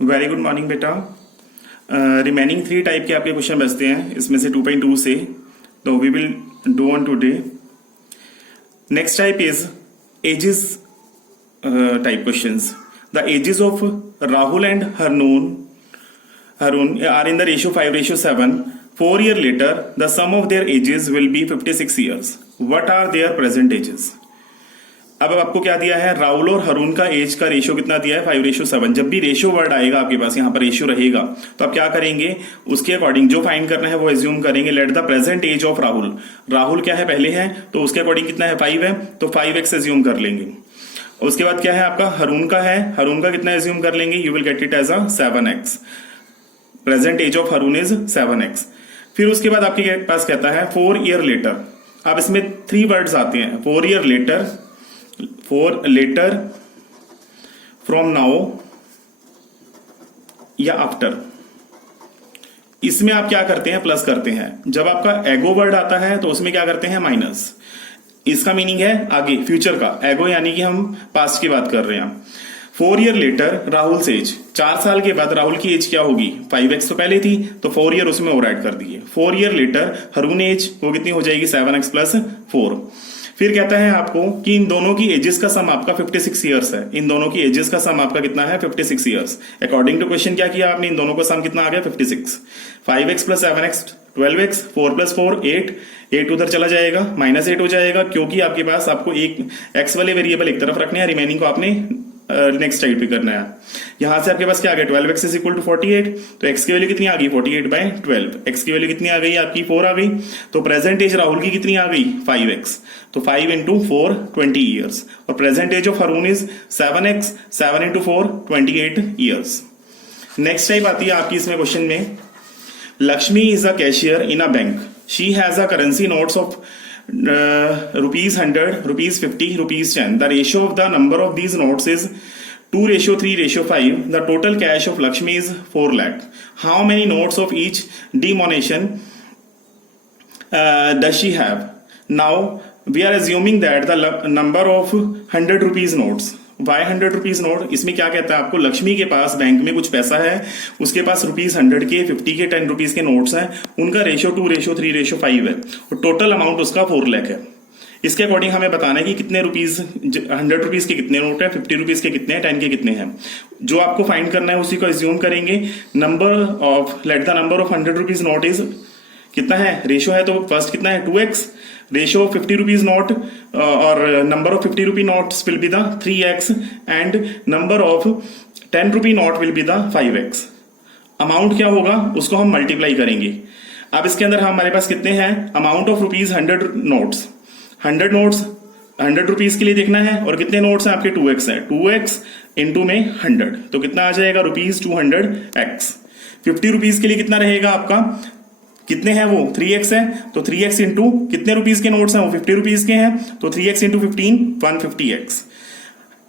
Very good morning बेटा। Remaining 3 type के आपके क्वेश्चन बचते हैं इसमें से 2.2 से, तो we will do on today. Next type is ages type questions. The ages of Rahul and Harun are in the ratio 5:7. 4 years later, the sum of their ages will be 56 years. What are their present ages? अब आपको क्या दिया है, राहुल और हरून का as का ratio कितना दिया है 5:7. जब भी रेशियो वर्ड आएगा आपके पास, यहां पर रेशियो रहेगा, तो आप क्या करेंगे, उसके अकॉर्डिंग जो फाइंड करना है वो एज्यूम करेंगे. Let the present age of Rahul. Rahul क्या है, पहले है, तो उसके अकॉर्डिंग कितना है 5 है, तो 5x एज्यूम कर लेंगे. उसके बाद क्या है आपका हरून का है, हरून का कितना एज्यूम कर लेंगे, you will get it as a 7x. Present age of Harun is 7x. फिर उसके बाद आपके पास कहता है 4 years लेटर. अब इसमें 3 वर्ड्स आते हैं, 4 years later, 4 later, from now या आफ्टर. इसमें आप क्या करते हैं, प्लस करते हैं. जब आपका एगो वर्ड आता है तो उसमें क्या करते हैं, माइनस. इसका मीनिंग है आगे फ्यूचर का. एगो यानी कि हम पास्ट की बात कर रहे हैं. 4 years लेटर राहुल से एज, 4 साल के बाद राहुल की एज क्या होगी, 5x तो पहले थी, तो 4 years उसमें और ऐड कर दिए. 4 years लेटर हरून एज वो कितनी हो जाएगी, 7x + 4. फिर कहता है आपको कि इन दोनों की एजेस का सम आपका 56 years है. इन दोनों की एजेस का सम आपका कितना है, 56 years. अकॉर्डिंग टू क्वेश्चन क्या किया आपने, इन दोनों का सम कितना आ गया 56. 5x + 7x 12x, 4 + 4 8. 8 उधर चला जाएगा, -8 हो जाएगा, क्योंकि आपके पास आपको एक x वाले वेरिएबल एक तरफ रखने हैं, रिमेनिंग को आपने नेक्स्ट टाइप पे करना है. यहां से आपके पास क्या आ गया, 12x = 48. तो x की वैल्यू कितनी आ गई, 48/12. x की वैल्यू कितनी आ गई आपकी, 4 आ गई. तो प्रेजेंट एज राहुल की कितनी आ गई, 5x. तो 5 × 4 20 years. और present age of Harun is 7x. 7 × 4 28 years. Next type आती है आपकी इसमें क्वेश्चन में, Lakshmi is a cashier in a bank. She has a currency notes of ₹100, ₹50, ₹10. The ratio of the number of these notes is 2:3:5. The total cash of Lakshmi is 4 lakh. How many notes of each denomination does she have? Now we are assuming that the number of 100 rupees notes. Why 100 rupees note, इसमें क्या कहता है आपको, लक्ष्मी के पास bank में कुछ पैसा है, उसके पास ₹100 के, 50 के, 10 रुपीज के नोट्स हैं. उनका रेशियो 2:3:5 है, और टोटल अमाउंट उसका 4 लाख है. इसके अकॉर्डिंग हमें बताना है कि कितने रुपीज, 100 रुपीज के कितने नोट है, 50 रुपीज के कितने हैं, 10 के कितने हैं. जो आपको फाइंड करना है उसी को एज्यूम करेंगे. Number of, let the number of 100 rupees note is कितना है, रेशियो है, तो फर्स्ट कितना है 2x. Ratio of 50 rupees note और number of 50 rupee notes will be the 3x, and number of 10 rupee note will be the 5x. Amount क्या होगा उसको हम मल्टीप्लाई करेंगे. अब इसके अंदर हमारे पास कितने हैं, amount of rupees 100 notes, 100 notes 100 rupees के लिए देखना है, और कितने नोट्स हैं आपके, 2x है. 2x इंटू में 100, तो कितना आ जाएगा, ₹200x. 50 रुपीज के लिए कितना रहेगा आपका, कितने हैं वो, 3x है, तो 3x इंटू कितने रुपीज के नोट्स हैं, वो 50 रुपीज के हैं, तो 3x इंटू 15 150x.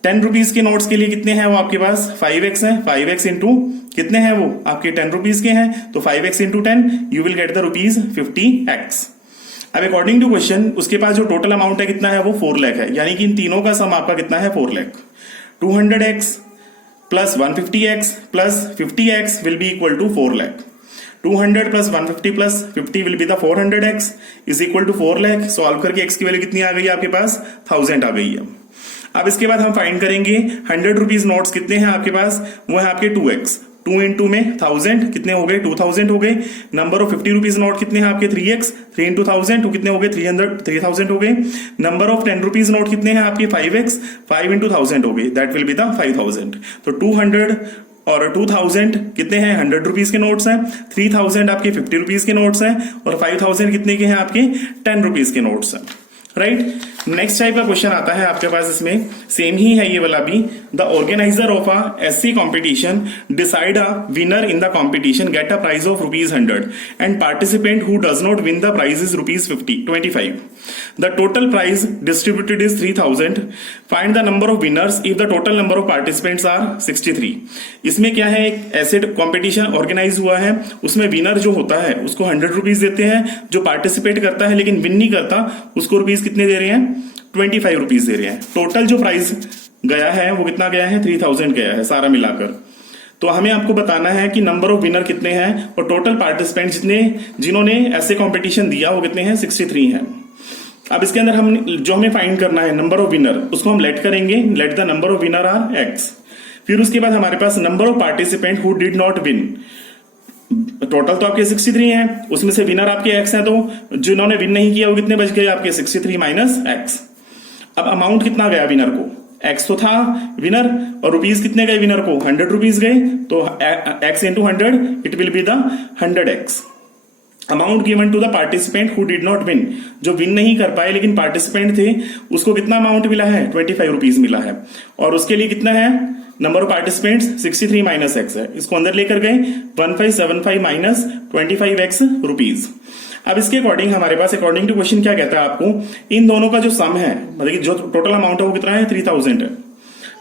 10 रुपीज के नोट्स के लिए कितने हैं वो आपके पास, 5x है, 5x इंटू कितने हैं वो आपके 10 रुपीज के हैं, तो 5x into 10 you will get the ₹50x. अब अकॉर्डिंग टू क्वेश्चन उसके पास जो टोटल अमाउंट है कितना है, वो 4 लाख है. यानी कि इन तीनों का सम आपका कितना है, 4 lakh. 200x + 150x + 50x will be equal to 4 lakh. 200 + 150 + 50 will be the 400x is equal to 4 lakh. Solve करके x की वैल्यू कितनी आ गई आपके पास, 1000 आ गई है. अब इसके बाद हम फाइंड करेंगे 100 रुपीज नोट्स कितने हैं आपके पास, वो है आपके 2x. 2 इंटू में 1000 कितने हो गए, 2000 हो गए. नंबर ऑफ 50 रुपीज नोट कितने हैं आपके, 3x. 3 इंटू 1000 तो कितने हो गए, 3000 हो गए. नंबर ऑफ 10 रुपीज नोट कितने हैं आपके, 5x. 5 इंटू 1000 हो गए, दैट विल बी द 5000. तो 200 और 2000 कितने हैं, 100 रुपीज के नोट्स हैं. 3000 आपके 50 रुपीज के नोट्स हैं, और 5000 कितने के हैं आपके, 10 रुपीज के नोट्स हैं. राइट. नेक्स्ट टाइप का क्वेश्चन आता है आपके पास, इसमें सेम ही है ये वाला भी. The organiser of a SC competition decide a winner in the competition get a prize of ₹100 and participant who does not win the prize is ₹25. The total prize distributed is 3000. Find the number of winners if the total number of participants are 63. इसमें क्या है, एक ऐसे competition organise हुआ है, उसमें winner जो होता है उसको 100 रुपीज देते हैं, जो पार्टिसिपेट करता है लेकिन विन नहीं करता उसको रुपीज कितने दे रहे हैं, 25 रुपीज दे रहे हैं. टोटल जो प्राइस गया है वो कितना गया है, 3000 गया है सारा मिलाकर. तो हमें आपको बताना है कि नंबर ऑफ विनर कितने हैं और टोटल पार्टिसिपेंट जिन्होंने ऐसे कंपटीशन दिया वो कितने हैं, 63 हैं। अब इसके अंदर हम जो हमें फाइंड करना है नंबर ऑफ विनर, उसको हम लेट करेंगे, let the number of winner are X. फिर उसके बाद हमारे पास number of participant who did not win, total तो आपके 63 हैं, उसमें से विनर आपके एक्स हैं, तो जिन्होंने विन नहीं किया वो कितने बच गए आपके, 63 माइनस एक्स। अब अमाउंट कितना गया विनर को, एक्स तो था विनर, और रुपीज कितने गए विनर को, 100 रुपीज गए, तो x into 100 it will be the 100x। Amount given to the participant who did not win, जो विन नहीं कर पाए लेकिन पार्टिसिपेंट थे, उसको कितना अमाउंट मिला है, 25 रुपीज मिला है। और उसके लिए कितना है, number of participants 63 minus x है, इसको अंदर लेकर गए 1575 माइनस 25x रुपीज। अब इसके अकॉर्डिंग हमारे पास अकॉर्डिंग टू क्वेश्चन क्या कहता है आपको, इन दोनों का जो सम है, मतलब कि जो टोटल अमाउंट है वो कितना है, 3000 है।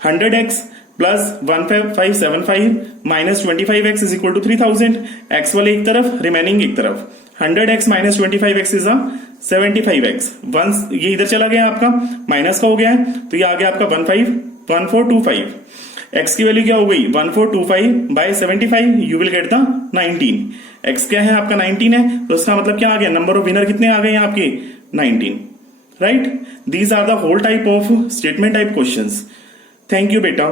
100x plus 1575 minus 25x is equal to 3000, x वाले एक तरफ, रिमेनिंग एक तरफ। 100x minus 25x is 75x। Once ये इधर चला गया आपका, माइनस का हो गया है, तो ये आ गया आपका 1425। x की वैल्यू क्या हो गई, 1425 by 75, you will get the 19। x क्या है आपका, 19 है, तो इसका मतलब क्या आ गया, नंबर ऑफ विनर कितने आ गए हैं आपके, 19, right. These are the whole type of statement type questions. Thank you बेटा।